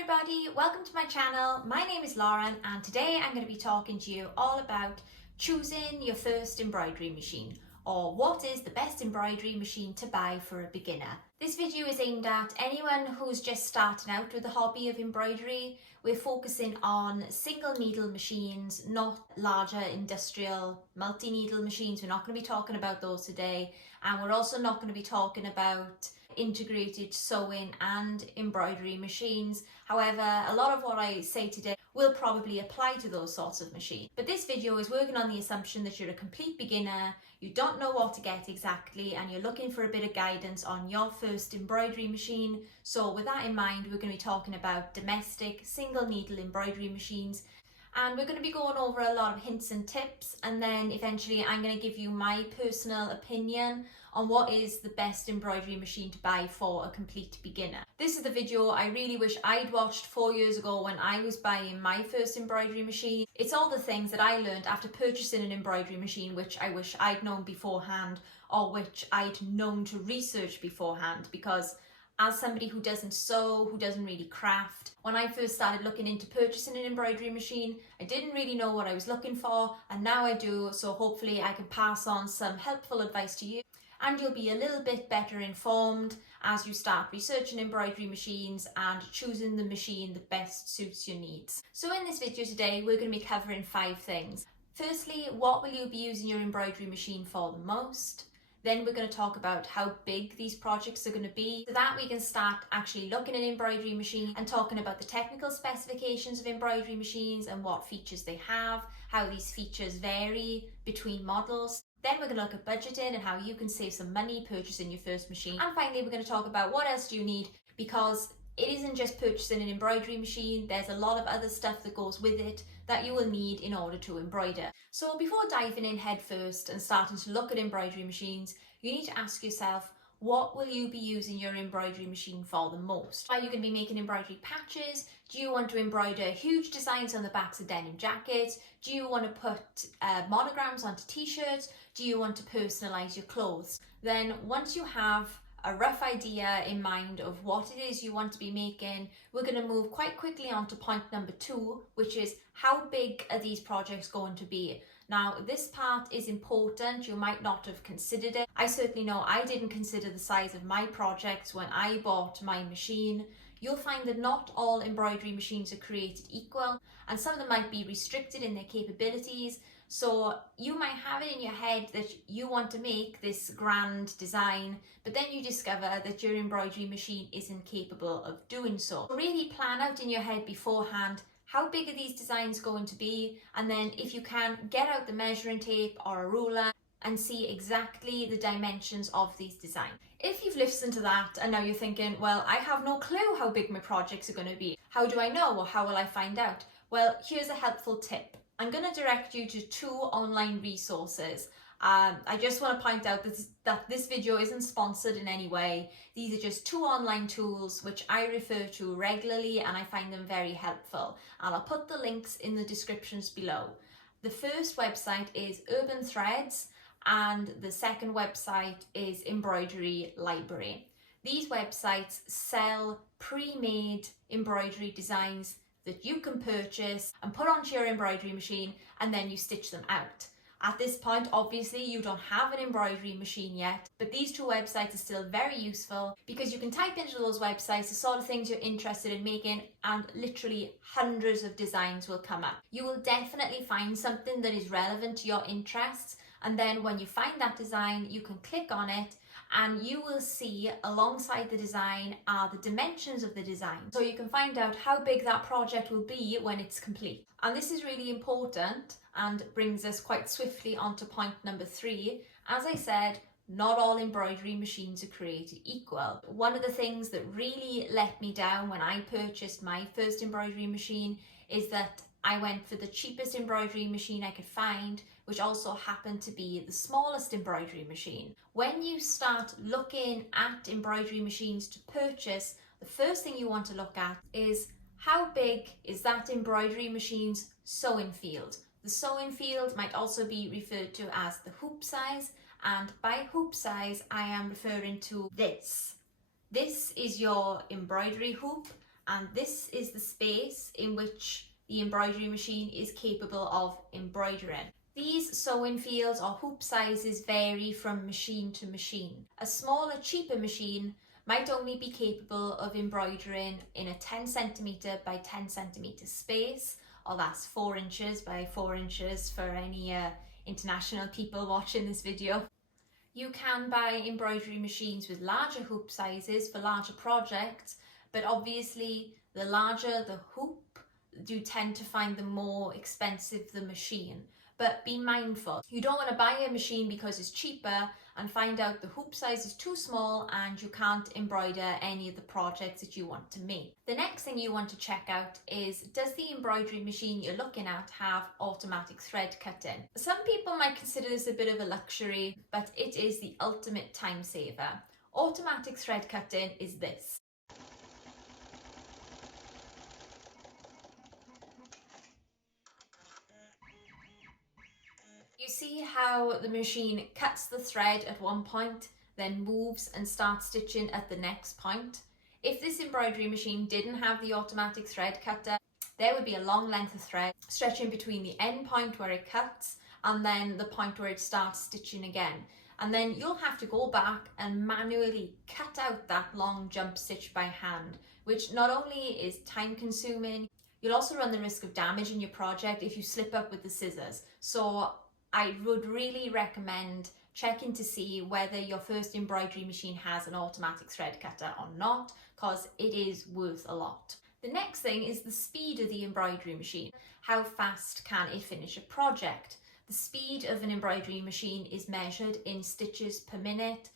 everybody, welcome to my channel. My name is Lauren and today I'm going to be talking to you all about choosing your first embroidery machine, or what is the best embroidery machine to buy for a beginner. This video is aimed at anyone who's just starting out with the hobby of embroidery. We're focusing on single needle machines, not larger industrial multi-needle machines. We're not going to be talking about those today, and we're also not going to be talking about integrated sewing and embroidery machines. However, a lot of what I say today will probably apply to those sorts of machines. But this video is working on the assumption that you're a complete beginner, you don't know what to get exactly, and you're looking for a bit of guidance on your first embroidery machine. So with that in mind, we're going to be talking about domestic single needle embroidery machines. And we're going to be going over a lot of hints and tips, and then eventually I'm going to give you my personal opinion on what is the best embroidery machine to buy for a complete beginner. This is the video I really wish I'd watched 4 years ago when I was buying my first embroidery machine. It's all the things that I learned after purchasing an embroidery machine which I wish I'd known beforehand, or which I'd known to research beforehand, because as somebody who doesn't sew, who doesn't really craft, when I first started looking into purchasing an embroidery machine, I didn't really know what I was looking for, and now I do, so hopefully I can pass on some helpful advice to you, and you'll be a little bit better informed as you start researching embroidery machines and choosing the machine that best suits your needs. So in this video today, we're going to be covering 5 things. Firstly, what will you be using your embroidery machine for the most? Then we're going to talk about how big these projects are going to be, so that we can start actually looking at embroidery machine and talking about the technical specifications of embroidery machines and what features they have, how these features vary between models. Then we're going to look at budgeting and how you can save some money purchasing your first machine. And finally, we're going to talk about what else do you need, because it isn't just purchasing an embroidery machine, there's a lot of other stuff that goes with it that you will need in order to embroider. So before diving in head first and starting to look at embroidery machines, you need to ask yourself, what will you be using your embroidery machine for the most? Are you going to be making embroidery patches? Do you want to embroider huge designs on the backs of denim jackets? Do you want to put monograms onto t-shirts? Do you want to personalize your clothes? Then once you have a rough idea in mind of what it is you want to be making, we're going to move quite quickly on to point number 2, which is how big are these projects going to be? Now, this part is important. You might not have considered it. I certainly know I didn't consider the size of my projects when I bought my machine. You'll find that not all embroidery machines are created equal, and some of them might be restricted in their capabilities. So you might have it in your head that you want to make this grand design, but then you discover that your embroidery machine isn't capable of doing so. Really plan out in your head beforehand, how big are these designs going to be? And then if you can, get out the measuring tape or a ruler and see exactly the dimensions of these designs. If you've listened to that and now you're thinking, well, I have no clue how big my projects are going to be. How do I know, or how will I find out? Well, here's a helpful tip. I'm going to direct you to 2 online resources. I just want to point out that this video isn't sponsored in any way. These are just 2 online tools which I refer to regularly and I find them very helpful. And I'll put the links in the descriptions below. The first website is Urban Threads and the second website is Embroidery Library. These websites sell pre-made embroidery designs that you can purchase and put onto your embroidery machine, and then you stitch them out. At this point, obviously, you don't have an embroidery machine yet, but these 2 websites are still very useful because you can type into those websites the sort of things you're interested in making, and literally hundreds of designs will come up. You will definitely find something that is relevant to your interests, and then when you find that design, you can click on it and you will see alongside the design are the dimensions of the design. So you can find out how big that project will be when it's complete. And this is really important and brings us quite swiftly onto point number 3. As I said, not all embroidery machines are created equal. One of the things that really let me down when I purchased my first embroidery machine is that I went for the cheapest embroidery machine I could find, which also happened to be the smallest embroidery machine. When you start looking at embroidery machines to purchase, the first thing you want to look at is how big is that embroidery machine's sewing field. The sewing field might also be referred to as the hoop size, and by hoop size I am referring to this. This is your embroidery hoop, and this is the space in which the embroidery machine is capable of embroidering. These sewing fields or hoop sizes vary from machine to machine. A smaller, cheaper machine might only be capable of embroidering in a 10cm by 10cm space, or that's 4 inches by 4 inches for any international people watching this video. You can buy embroidery machines with larger hoop sizes for larger projects, but obviously the larger the hoop, you tend to find the more expensive the machine. But be mindful, you don't want to buy a machine because it's cheaper and find out the hoop size is too small and you can't embroider any of the projects that you want to make. The next thing you want to check out is, does the embroidery machine you're looking at have automatic thread cutting? Some people might consider this a bit of a luxury, but it is the ultimate time saver. Automatic thread cutting is this. You see how the machine cuts the thread at one point, then moves and starts stitching at the next point? If this embroidery machine didn't have the automatic thread cutter, there would be a long length of thread stretching between the end point where it cuts and then the point where it starts stitching again. And then you'll have to go back and manually cut out that long jump stitch by hand, which not only is time consuming, you'll also run the risk of damaging your project if you slip up with the scissors. So I would really recommend checking to see whether your first embroidery machine has an automatic thread cutter or not, because it is worth a lot. The next thing is the speed of the embroidery machine. How fast can it finish a project? The speed of an embroidery machine is measured in stitches per minute.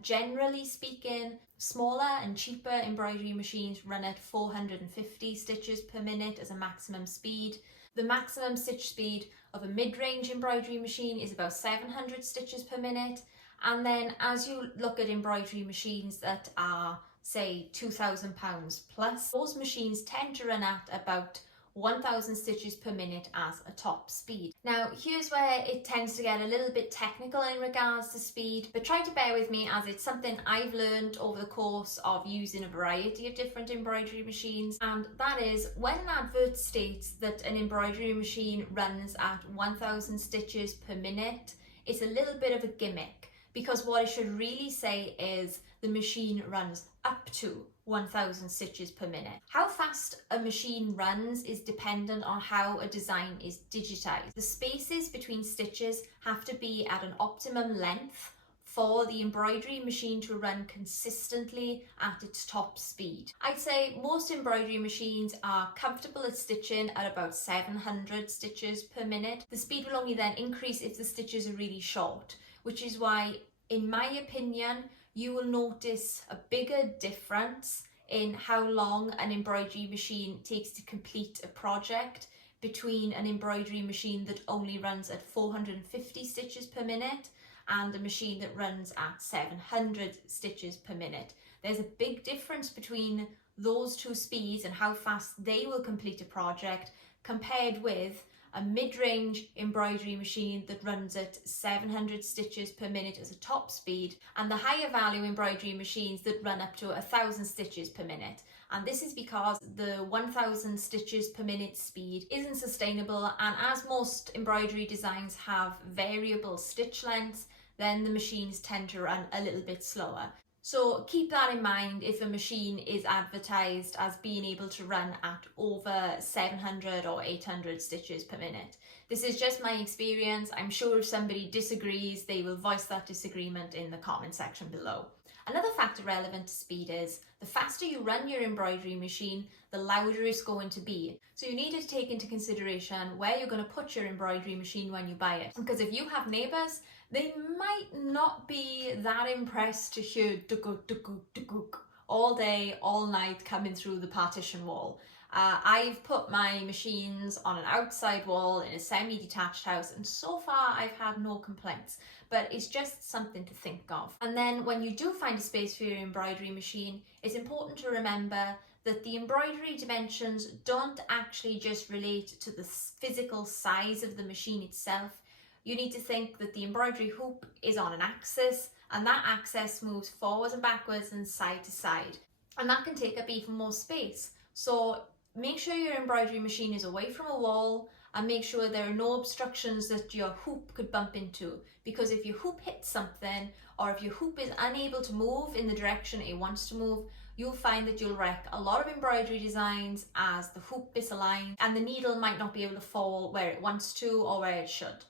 Generally speaking, smaller and cheaper embroidery machines run at 450 stitches per minute as a maximum speed. The maximum stitch speed of a mid-range embroidery machine is about 700 stitches per minute. And then as you look at embroidery machines that are, say, £2,000 plus, those machines tend to run at about 1,000 stitches per minute as a top speed. Now, here's where it tends to get a little bit technical in regards to speed, but try to bear with me as it's something I've learned over the course of using a variety of different embroidery machines. And that is, when an advert states that an embroidery machine runs at 1,000 stitches per minute, it's a little bit of a gimmick, because what it should really say is the machine runs up to 1,000 stitches per minute. How fast a machine runs is dependent on how a design is digitized. The spaces between stitches have to be at an optimum length for the embroidery machine to run consistently at its top speed. I'd say most embroidery machines are comfortable at stitching at about 700 stitches per minute. The speed will only then increase if the stitches are really short, which is why, in my opinion, you will notice a bigger difference in how long an embroidery machine takes to complete a project between an embroidery machine that only runs at 450 stitches per minute and a machine that runs at 700 stitches per minute. There's a big difference between those two speeds and how fast they will complete a project compared with a mid-range embroidery machine that runs at 700 stitches per minute as a top speed, and the higher value embroidery machines that run up to 1,000 stitches per minute. And this is because the 1,000 stitches per minute speed isn't sustainable, and as most embroidery designs have variable stitch lengths, then the machines tend to run a little bit slower. So keep that in mind if a machine is advertised as being able to run at over 700 or 800 stitches per minute. This is just my experience. I'm sure if somebody disagrees, they will voice that disagreement in the comment section below. Another factor relevant to speed is the faster you run your embroidery machine, the louder it's going to be. So you need to take into consideration where you're going to put your embroidery machine when you buy it. Because if you have neighbours, they might not be that impressed to hear duk-duk all day, all night coming through the partition wall. I've put my machines on an outside wall in a semi-detached house, and so far I've had no complaints, but it's just something to think of. And then when you do find a space for your embroidery machine, it's important to remember that the embroidery dimensions don't actually just relate to the physical size of the machine itself. You need to think that the embroidery hoop is on an axis, and that axis moves forwards and backwards and side to side. and that can take up even more space. So make sure your embroidery machine is away from a wall, and make sure there are no obstructions that your hoop could bump into, because if your hoop hits something, or if your hoop is unable to move in the direction it wants to move, you'll find that you'll wreck a lot of embroidery designs as the hoop misaligned and the needle might not be able to fall where it wants to or where it should.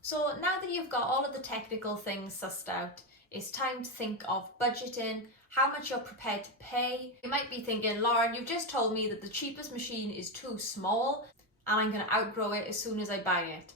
So now that you've got all of the technical things sussed out, it's time to think of budgeting, how much you're prepared to pay. You might be thinking, Lauren, you've just told me that the cheapest machine is too small and I'm going to outgrow it as soon as I buy it.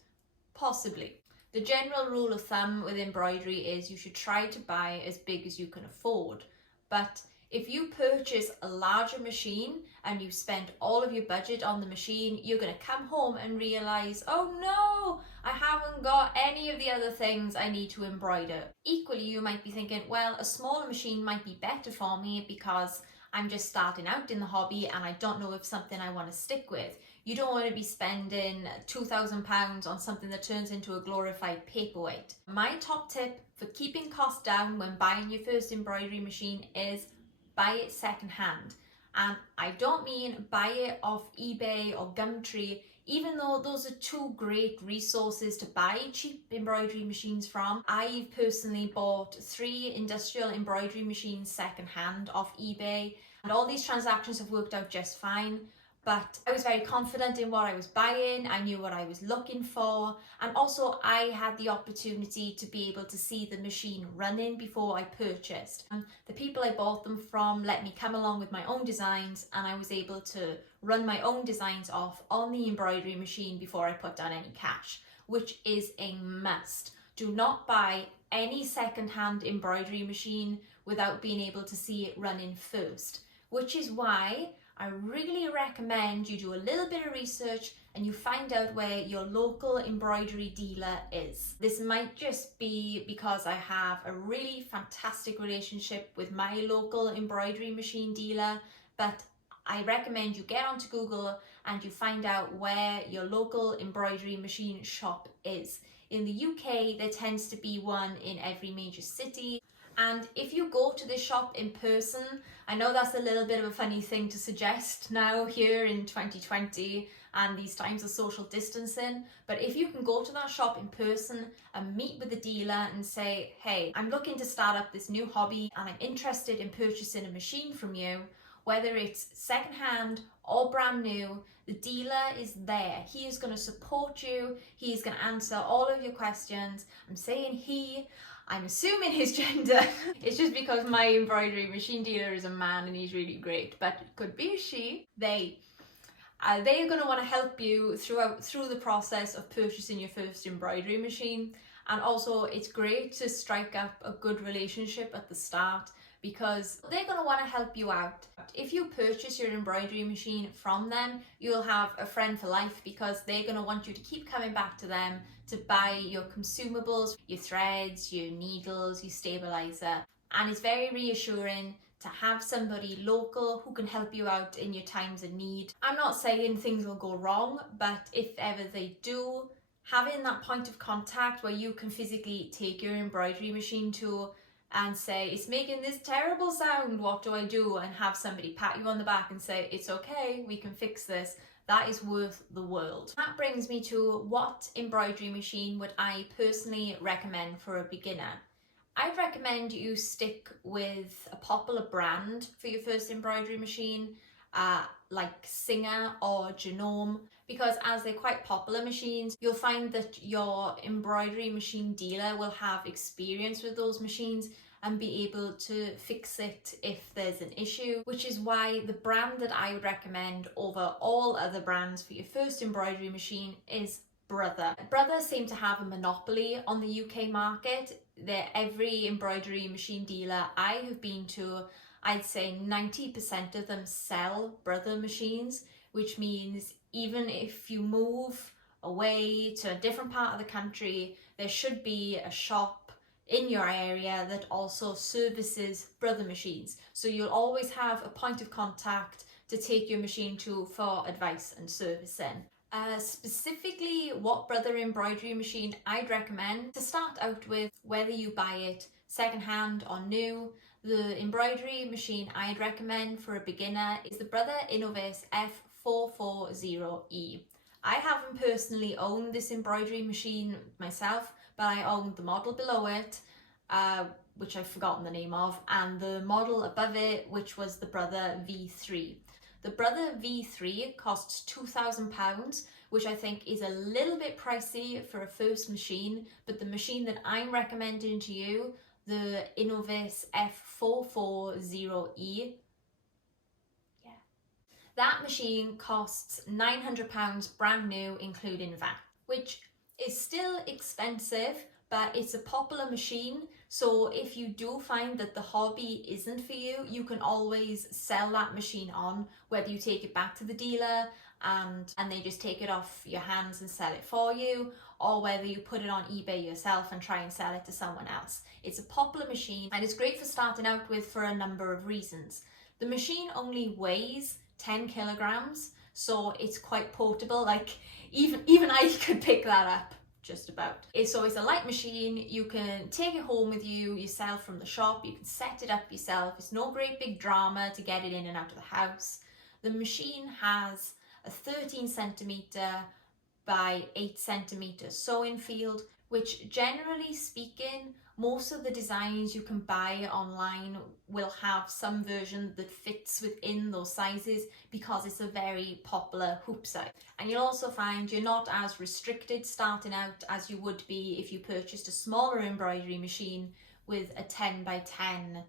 Possibly. The general rule of thumb with embroidery is you should try to buy as big as you can afford. But if you purchase a larger machine and you spend all of your budget on the machine, you're going to come home and realize, oh no, I haven't got any of the other things I need to embroider. Equally, you might be thinking, well, a smaller machine might be better for me because I'm just starting out in the hobby and I don't know if something I want to stick with. You don't want to be spending £2,000 on something that turns into a glorified paperweight. My top tip for keeping costs down when buying your first embroidery machine is buy it secondhand. And I don't mean buy it off eBay or Gumtree, even though those are two great resources to buy cheap embroidery machines from. I've personally bought 3 industrial embroidery machines secondhand off eBay, and all these transactions have worked out just fine. But I was very confident in what I was buying, I knew what I was looking for, and also I had the opportunity to be able to see the machine running before I purchased. And the people I bought them from let me come along with my own designs, and I was able to run my own designs off on the embroidery machine before I put down any cash, which is a must. Do not buy any second-hand embroidery machine without being able to see it running first, which is why I really recommend you do a little bit of research and you find out where your local embroidery dealer is. This might just be because I have a really fantastic relationship with my local embroidery machine dealer, but I recommend you get onto Google and you find out where your local embroidery machine shop is. In the UK, there tends to be one in every major city. And if you go to the shop in person, I know that's a little bit of a funny thing to suggest now here in 2020 and these times of social distancing, but if you can go to that shop in person and meet with the dealer and say, hey, I'm looking to start up this new hobby and I'm interested in purchasing a machine from you, whether it's secondhand or brand new, the dealer is there. He is going to support you. He's going to answer all of your questions. I'm saying I'm assuming his gender. It's just because my embroidery machine dealer is a man and he's really great, but it could be a she. They are going to want to help you through the process of purchasing your first embroidery machine. And also it's great to strike up a good relationship at the start because they're going to want to help you out. If you purchase your embroidery machine from them, you'll have a friend for life because they're going to want you to keep coming back to them to buy your consumables, your threads, your needles, your stabilizer. And it's very reassuring to have somebody local who can help you out in your times of need. I'm not saying things will go wrong, but if ever they do, having that point of contact where you can physically take your embroidery machine to and say, it's making this terrible sound, what do I do? And have somebody pat you on the back and say, it's okay, we can fix this. That is worth the world. That brings me to what embroidery machine would I personally recommend for a beginner? I'd recommend you stick with a popular brand for your first embroidery machine, like Singer or Genome, because as they're quite popular machines, you'll find that your embroidery machine dealer will have experience with those machines and be able to fix it if there's an issue, which is why the brand that I would recommend over all other brands for your first embroidery machine is Brother. Brother seem to have a monopoly on the UK market. Every embroidery machine dealer I have been to, I'd say 90% of them sell Brother machines, which means even if you move away to a different part of the country, there should be a shop in your area that also services Brother machines. So you'll always have a point of contact to take your machine to for advice and servicing. Specifically what Brother embroidery machine I'd recommend to start out with, whether you buy it secondhand or new, The embroidery machine I'd recommend for a beginner is the Brother Innovis F440E. I haven't personally owned this embroidery machine myself, but I owned the model below it, which I've forgotten the name of, and the model above it, which was the Brother V3. The Brother V3 costs £2,000, which I think is a little bit pricey for a first machine, but the machine that I'm recommending to you, the Innovis F440E, that machine costs £900 brand new, including VAT, which is still expensive, but it's a popular machine. So if you do find that the hobby isn't for you, you can always sell that machine on, whether you take it back to the dealer and they just take it off your hands and sell it for you, or whether you put it on eBay yourself and try and sell it to someone else. It's a popular machine and it's great for starting out with for a number of reasons. The machine only weighs 10 kilograms, so it's quite portable. Like even I could pick that up just about. So it's a light machine. You can take it home with you yourself from the shop. You can set it up yourself. It's no great big drama to get it in and out of the house. The machine has a 13 centimeter by 8 centimeter sewing field, which generally speaking, most of the designs you can buy online will have some version that fits within those sizes because it's a very popular hoop size. And you'll also find you're not as restricted starting out as you would be if you purchased a smaller embroidery machine with a 10 by 10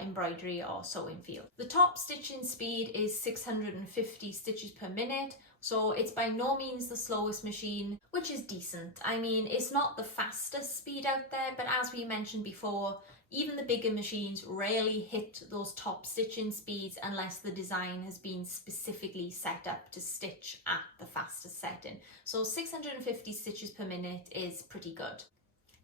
embroidery or sewing field. The top stitching speed is 650 stitches per minute, so it's by no means the slowest machine, which is decent. I mean, it's not the fastest speed out there, but as we mentioned before, even the bigger machines rarely hit those top stitching speeds unless the design has been specifically set up to stitch at the fastest setting. So 650 stitches per minute is pretty good.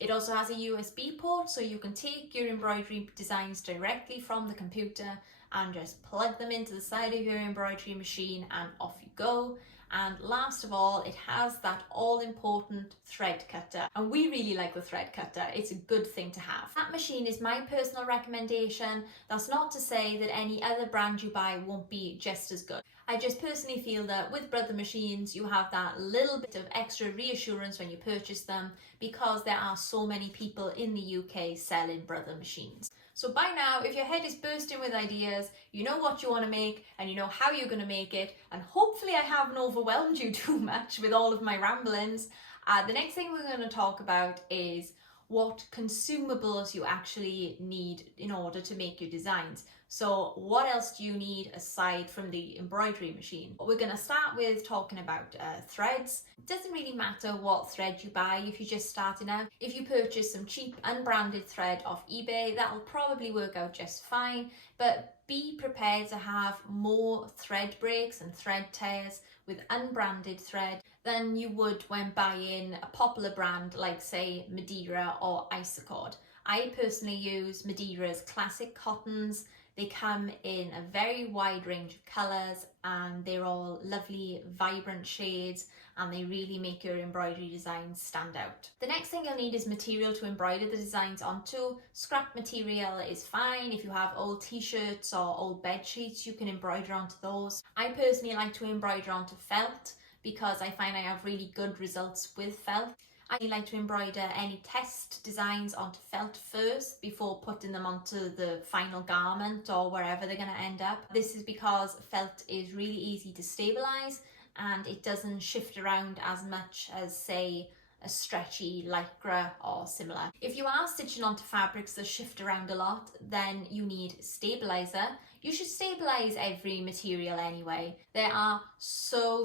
It also has a USB port, so you can take your embroidery designs directly from the computer and just plug them into the side of your embroidery machine and off you go. And last of all, it has that all-important thread cutter. And we really like the thread cutter. It's a good thing to have. That machine is my personal recommendation. That's not to say that any other brand you buy won't be just as good. I just personally feel that with Brother machines, you have that little bit of extra reassurance when you purchase them because there are so many people in the UK selling Brother machines. So by now, if your head is bursting with ideas, you know what you want to make and you know how you're going to make it, and hopefully I haven't overwhelmed you too much with all of my ramblings, the next thing we're going to talk about is what consumables you actually need in order to make your designs. So what else do you need aside from the embroidery machine? We're going to start with talking about threads. It doesn't really matter what thread you buy if you're just starting out. If you purchase some cheap unbranded thread off eBay, that'll probably work out just fine, but be prepared to have more thread breaks and thread tears with unbranded thread than you would when buying a popular brand like, say, Madeira or Isacord. I personally use Madeira's classic cottons. They come in a very wide range of colours and they're all lovely, vibrant shades, and they really make your embroidery designs stand out. The next thing you'll need is material to embroider the designs onto. Scrap material is fine. If you have old t-shirts or old bed sheets, you can embroider onto those. I personally like to embroider onto felt because I find I have really good results with felt. I like to embroider any test designs onto felt first before putting them onto the final garment or wherever they're going to end up. This is because felt is really easy to stabilize and it doesn't shift around as much as, say, a stretchy lycra or similar. If you are stitching onto fabrics that shift around a lot, then you need stabilizer. You should stabilize every material anyway. There are so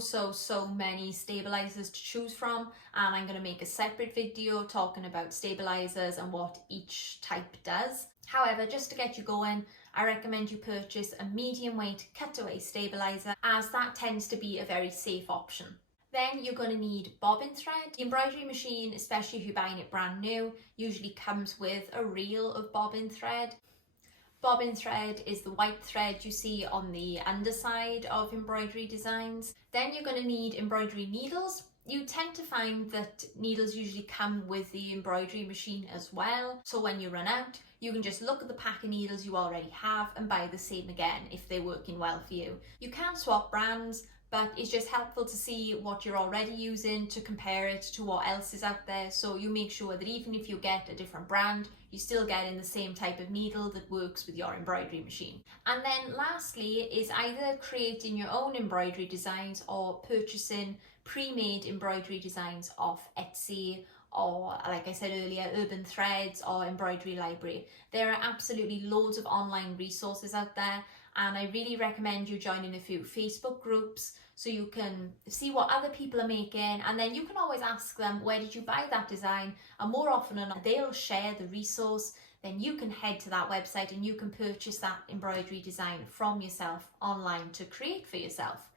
many stabilizers to choose from, and I'm going to make a separate video talking about stabilizers and what each type does. However, just to get you going, I recommend you purchase a medium weight cutaway stabilizer, as that tends to be a very safe option. Then you're going to need bobbin thread. The embroidery machine, especially if you're buying it brand new, usually comes with a reel of bobbin thread. Bobbin thread is the white thread you see on the underside of embroidery designs. Then you're going to need embroidery needles. You tend to find that needles usually come with the embroidery machine as well. So when you run out, you can just look at the pack of needles you already have and buy the same again if they're working well for you. You can swap brands, but it's just helpful to see what you're already using to compare it to what else is out there. So you make sure that even if you get a different brand, you still get in the same type of needle that works with your embroidery machine. And then lastly is either creating your own embroidery designs or purchasing pre-made embroidery designs off Etsy or, like I said earlier, Urban Threads or Embroidery Library. There are absolutely loads of online resources out there, and I really recommend you joining a few Facebook groups so you can see what other people are making, and then you can always ask them, where did you buy that design? And more often than not, they'll share the resource. Then you can head to that website and you can purchase that embroidery design from yourself online to create for yourself.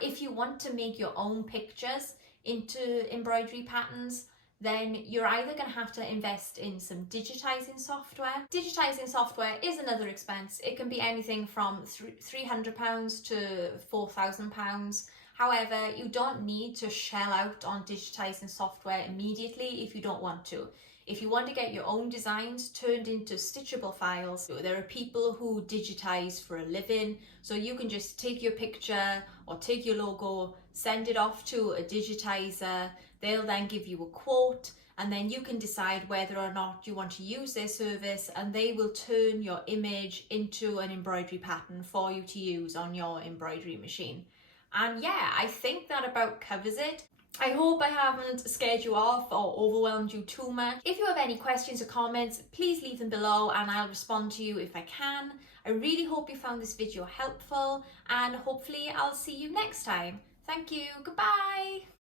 If you want to make your own pictures into embroidery patterns, then you're either going to have to invest in some digitizing software. Digitizing software is another expense. It can be anything from £300 to £4,000. However, you don't need to shell out on digitizing software immediately if you don't want to. If you want to get your own designs turned into stitchable files, there are people who digitize for a living, so you can just take your picture or take your logo, send it off to a digitizer. They'll then give you a quote, and then you can decide whether or not you want to use their service, and they will turn your image into an embroidery pattern for you to use on your embroidery machine. And yeah, I think that about covers it. I hope I haven't scared you off or overwhelmed you too much. If you have any questions or comments, please leave them below and I'll respond to you if I can. I really hope you found this video helpful, and hopefully I'll see you next time. Thank you, goodbye!